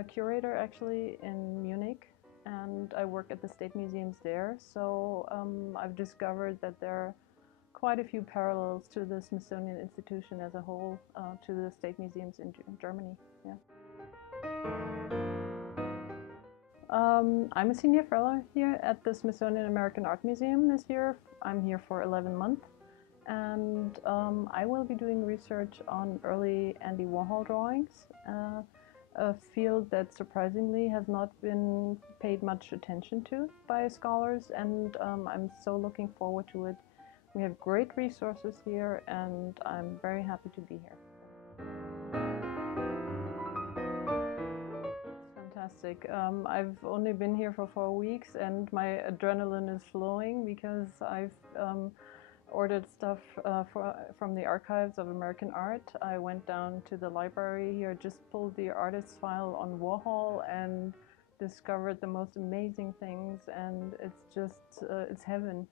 a curator actually in Munich, and I work at the state museums there. So I've discovered that there are quite a few parallels to the Smithsonian institution as a whole, to the state museums in Germany. Yeah. I'm a senior fellow here at the Smithsonian American Art Museum this year. I'm here for 11 months, and I will be doing research on early Andy Warhol drawings, a field that surprisingly has not been paid much attention to by scholars, and I'm so looking forward to it. We have great resources here, and I'm very happy to be here. Fantastic. I've only been here for 4 weeks and my adrenaline is flowing because I've ordered stuff from the archives of American art. I went down to the library here, just pulled the artist's file on Warhol and discovered the most amazing things, and it's just, it's heaven.